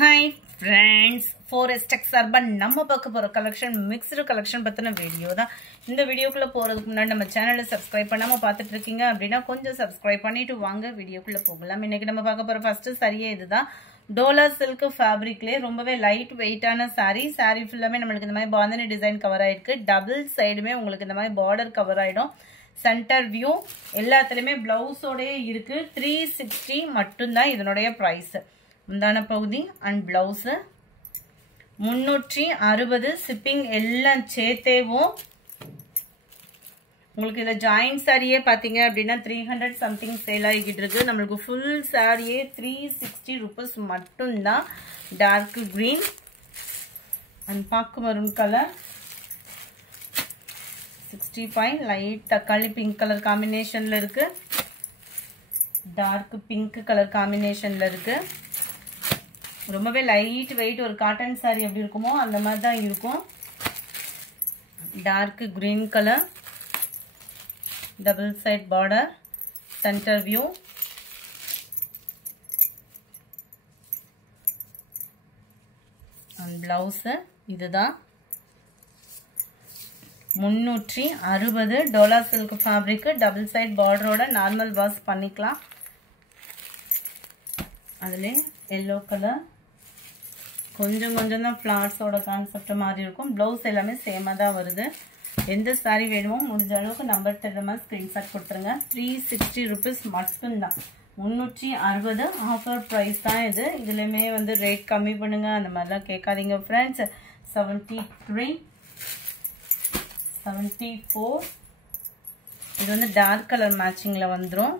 Hi friends, Forest X Urban நம்ம பார்க்க போற கலெக்ஷன் மிக்ஸ்டு கலெக்ஷன் பத்தின வீடியோ தான். இந்த வீடியோக்குள்ள போறதுக்கு முன்னாடி நம்ம சேனலை சப்ஸ்கிரைப் பண்ணாம பார்த்துட்டு இருக்கீங்க அப்படின்னா கொஞ்சம் சப்ஸ்கிரைப் பண்ணிட்டு வாங்க வீடியோக்குள்ள போகலாம். இன்னைக்கு நம்ம பார்க்க போற ஃபர்ஸ்ட் சாரியே இதுதான். டோலா சில்க் ஃபேப்ரிக்லயே ரொம்பவே லைட் வெயிட்டான சாரி ஃபுல்லாமே நம்மளுக்கு இந்த மாதிரி பாந்தனி டிசைன் கவர் ஆயிருக்கு. டபுள் சைடுமே உங்களுக்கு இந்த மாதிரி பார்டர் கவர் ஆயிடும். சென்டர் வியூ எல்லாத்துலயுமே பிளவுஸோடயே இருக்கு. 360 மட்டும்தான் இதனுடைய பிரைஸ். முந்தான பகுதி அண்ட் பிளவுஸ் 360 ஷிப்பிங் எல்லாம் சேர்த்தேவும் உங்களுக்கு இதுல ஜாயிண்ட் சாரியே பாத்தீங்க அப்படின்னா 300 சம்திங் சேல் ஆகிட்டு இருக்கு. நம்மளுக்கு ஃபுல் சாரியே 360 rupees மட்டும்தான். டார்க் கிரீன் அண்ட் பாக்கு மரூன் கலர் 65 லைட் தக்காளி பிங்க் கலர் காம்பினேஷன்ல இருக்கு. டார்க் பிங்க் கலர் காம்பினேஷன்ல இருக்கு. ரொம்பவே லைட் வெயிட் ஒரு காட்டன் சாரி எப்படி இருக்குமோ அந்த மாதிரி தான் இருக்கும். Dark green colour double side border centre view and blouse இதுதான். 360 dola silk fabric double side பார்டரோட நார்மல் வாஷ் பண்ணிக்கலாம். அதுல எல்லோ கலர் கொஞ்சம் தான் ஃப்ளார்ஸோட கான்செப்ட் மாதிரி இருக்கும். பிளவுஸ் எல்லாமே சேமா தான் வருது. எந்த சாரி வேணுமோ முடிஞ்ச அளவுக்கு நம்பர் தர்ற மாதிரி ஸ்கிரீன்ஷாட் கொடுத்துருங்க. 360 rupees மட்டும்தான். 360 ஆஃபர் ப்ரைஸ் தான் இது. இதுலையுமே வந்து ரேட் கம்மி பண்ணுங்க அந்த மாதிரிலாம் கேட்காதீங்க ஃப்ரெண்ட்ஸ். 73 74 இது வந்து டார்க் கலர் மேட்சிங்ல வந்துடும்.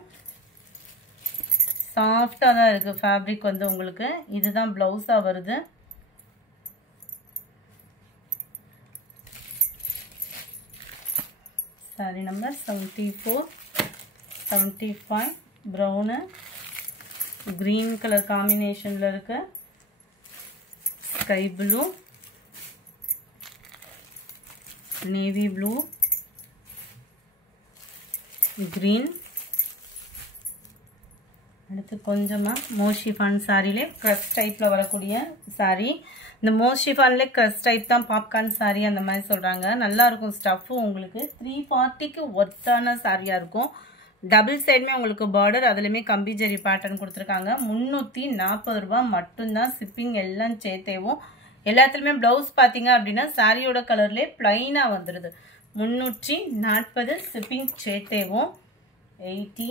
சாஃப்டா தான் இருக்கு ஃபேப்ரிக் வந்து உங்களுக்கு. இதுதான் பிளவுஸா வருது. Sari number 74 75 brown green colour காம்பினேஷன்ல இருக்கு. Sky blue navy blue green அடுத்து கொஞ்சமா மோஷிஃபான் சாரிலே கிரஸ் டைப்ல வரக்கூடிய சாரி. இந்த மோஷிஃபான்ல கிரஸ் டைப் தான் பாப்கார்ன் சாரி அந்த மாதிரி சொல்றாங்க. நல்லா இருக்கும் ஸ்டஃப். உங்களுக்கு 340க்கு ஒர்த்தான சாரியா இருக்கும். டபுள் சைடுமே உங்களுக்கு பார்டர் அதுலயுமே கம்பி ஜரி பேட்டர்ன் கொடுத்துருக்காங்க. 340 ரூபாய் மட்டும்தான். ஷிப்பிங் எல்லாம் சேர்த்தேவும் எல்லாத்துலயுமே பிளவுஸ் பாத்தீங்க அப்படின்னா சாரியோட கலர்லயே பிளைனா வந்துருது. 340 ஷிப்பிங் சேர்த்தேவும் 80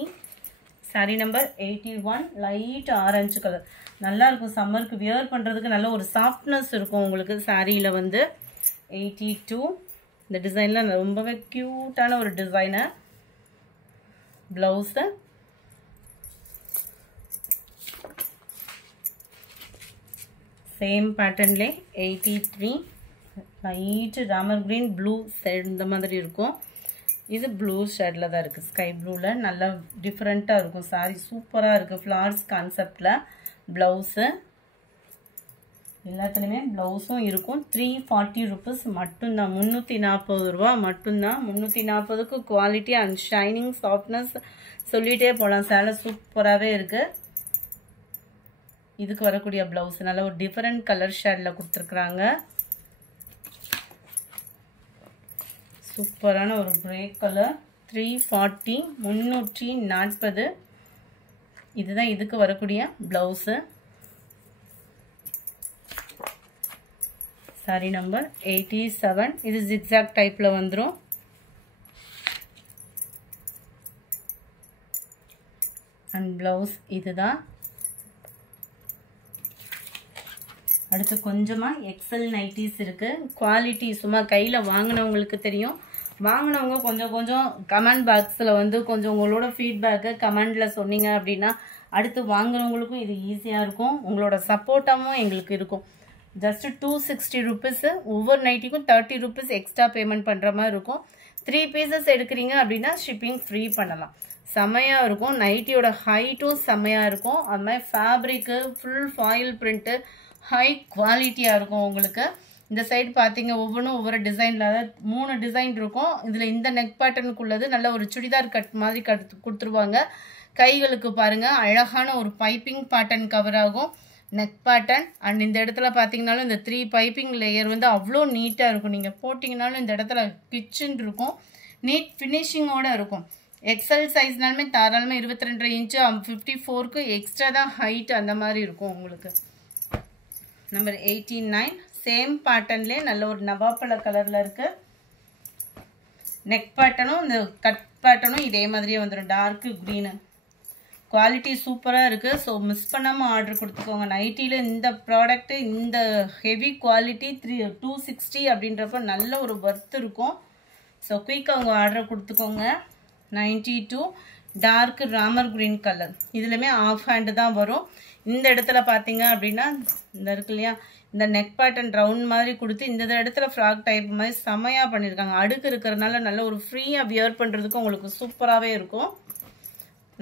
sari number 81 light orange colour நல்லா இருக்கும். சம்மருக்கு வியர் பண்றதுக்கு நல்ல ஒரு சாஃப்ட்னஸ் இருக்கும் உங்களுக்கு சாரியில வந்து. 82 இந்த டிசைன்ல ரொம்பவே கியூட்டான ஒரு டிசைனர். பிளவுஸ் சேம் பேட்டர்ன்ல 83 light Ramar green blue shade இந்த மாதிரி இருக்கும். இது ப்ளூ ஷேட்ல தான் இருக்கு. ஸ்கை ப்ளூல நல்லா டிஃப்ரெண்டா இருக்கும். சாரி சூப்பரா இருக்கு. ஃபிளார்ஸ் கான்செப்ட்ல பிளவுஸ் எல்லாத்துலயுமே பிளவுஸும் இருக்கும். 340 rupees மட்டும்தான். 340 ரூபாய் மட்டும்தான். 340க்கு குவாலிட்டி அண்ட் ஷைனிங் சாஃப்ட்னஸ் சொல்லிட்டே போலாம். சேலை சூப்பராகவே இருக்கு. இதுக்கு வரக்கூடிய பிளவுஸ் நல்ல ஒரு டிஃபரெண்ட் கலர் ஷேட்ல கொடுத்துருக்குறாங்க. சூப்பரான ஒரு கிரே கலர் 340 340 இதுதான் இதுக்கு வரக்கூடிய பிளவுஸ். சாரி நம்பர் 87 இது ஜிக்ஸாக் டைப்ல வந்துரும். அண்ட் பிளவுஸ் இதுதான். அடுத்து கொஞ்சமா எக்ஸல் நைட்டிஸ் இருக்கு. குவாலிட்டி சும்மா கையில வாங்கினவங்களுக்கு தெரியும். வாங்கினவங்க கொஞ்சம் கமெண்ட் பாக்ஸ்ல வந்து கொஞ்சம் உங்களோட ஃபீட்பேக்கை கமெண்ட்ல சொன்னீங்க அப்படின்னா அடுத்து வாங்குறவங்களுக்கும் இது ஈஸியா இருக்கும். உங்களோட சப்போர்ட்டாவும் எங்களுக்கு இருக்கும். Just 260 rupees. ஒவ்வொரு நைட்டிக்கும் 30 rupees எக்ஸ்ட்ரா பேமெண்ட் பண்ற மாதிரி இருக்கும். 3 pieces எடுக்கிறீங்க அப்படின்னா ஷிப்பிங் ஃப்ரீ பண்ணலாம். செமையா இருக்கும். நைட்டியோட ஹைட்டும் செமையா இருக்கும். அது மாதிரி fabric full foil print high குவாலிட்டியா இருக்கும் உங்களுக்கு. இந்த சைடு பாத்தீங்க ஒவ்வொன்றும் ஒவ்வொரு டிசைன்ல 3 டிசைன் இருக்கும். இதுல இந்த நெக் பேட்டர்னுக்குள்ளது நல்ல ஒரு சுடிதார் கட் மாதிரி கொடுத்துருவாங்க. கைகளுக்கு பாருங்க அழகான ஒரு பைப்பிங் பேட்டர்ன் கவர் ஆகும். நெக் பேட்டர்ன் அண்ட் இந்த இடத்துல பார்த்தீங்கன்னாலும் இந்த 3 பைப்பிங் லேயர் வந்து அவ்வளோ நீட்டாக இருக்கும். நீங்கள் போட்டிங்கனாலும் இந்த இடத்துல கிச்சன் இருக்கும், நீட் ஃபினிஷிங்கோடு இருக்கும். எக்ஸல் சைஸ்னாலுமே தாராளமாக 22 இன்ச்சு 54க்கு எக்ஸ்ட்ரா தான் ஹைட் அந்த மாதிரி இருக்கும் உங்களுக்கு. நம்பர் 89 சேம் பேட்டர்ன்லேயே நல்ல ஒரு நவாப்பழ கலரில் இருக்குது. நெக் பேட்டர்னும் இந்த கட் பேட்டர்னும் இதே மாதிரியே வந்துடும், டார்க்கு க்ரீனு. குவாலிட்டி சூப்பராக இருக்குது. ஸோ மிஸ் பண்ணாமல் ஆர்டர் கொடுத்துக்கோங்க. நைட்டியில் இந்த ப்ராடக்ட்டு இந்த ஹெவி குவாலிட்டி 260 அப்படின்றப்ப நல்ல ஒரு ஒர்த் இருக்கும். ஸோ குயிக்காக உங்கள் ஆர்டர் கொடுத்துக்கோங்க. 92 டார்க் ராமர் க்ரீன் கலர். இதுலையுமே ஆஃப் ஹேண்டு தான் வரும். இந்த இடத்துல பார்த்தீங்க அப்படின்னா இந்த இருக்கு இல்லையா, இந்த நெக் பேட்டர்ன் ரவுண்ட் மாதிரி கொடுத்து இந்த இடத்துல ஃப்ராக் டைப் மாதிரி செமையாக பண்ணியிருக்காங்க. அடுக்கு இருக்கிறதுனால நல்ல ஒரு ஃப்ரீயாக வியர் பண்ணுறதுக்கு உங்களுக்கு சூப்பராகவே இருக்கும்.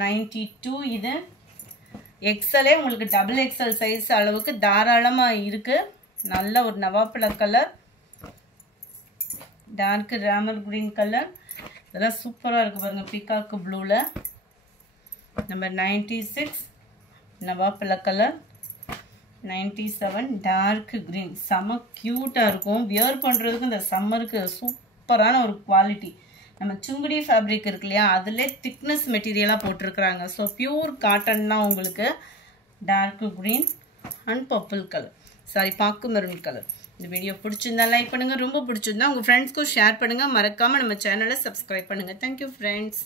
92 இது எக்ஸலே உங்களுக்கு டபுள் எக்ஸல் சைஸ் அளவுக்கு தாராளமாக இருக்குது. நல்ல ஒரு நவாப்பழ colour, dark Ramar green colour, இதெல்லாம் சூப்பராக இருக்குது பாருங்கள், பீகாக்கு ப்ளூவில். நம்பர் 96 நவாப்பழ கலர். 97 டார்க் க்ரீன், செம க்யூட்டாக இருக்கும். வியர் பண்ணுறதுக்கு இந்த சம்மருக்கு சூப்பரான ஒரு குவாலிட்டி. நம்ம சுங்குடி ஃபேப்ரிக் இருக்கு இல்லையா, அதிலே திக்னஸ் மெட்டீரியலாக போட்டிருக்கிறாங்க. ஸோ பியூர் காட்டன் தான் உங்களுக்கு. Dark green and purple colour, sari பாக்கு மெரூன் கலர். இந்த வீடியோ பிடிச்சிருந்தா லைக் பண்ணுங்கள், ரொம்ப பிடிச்சிருந்தா உங்கள் ஃப்ரெண்ட்ஸ்க்கும் ஷேர் பண்ணுங்கள். மறக்காமல் நம்ம சேனலை சப்ஸ்கிரைப் பண்ணுங்கள். Thank you friends.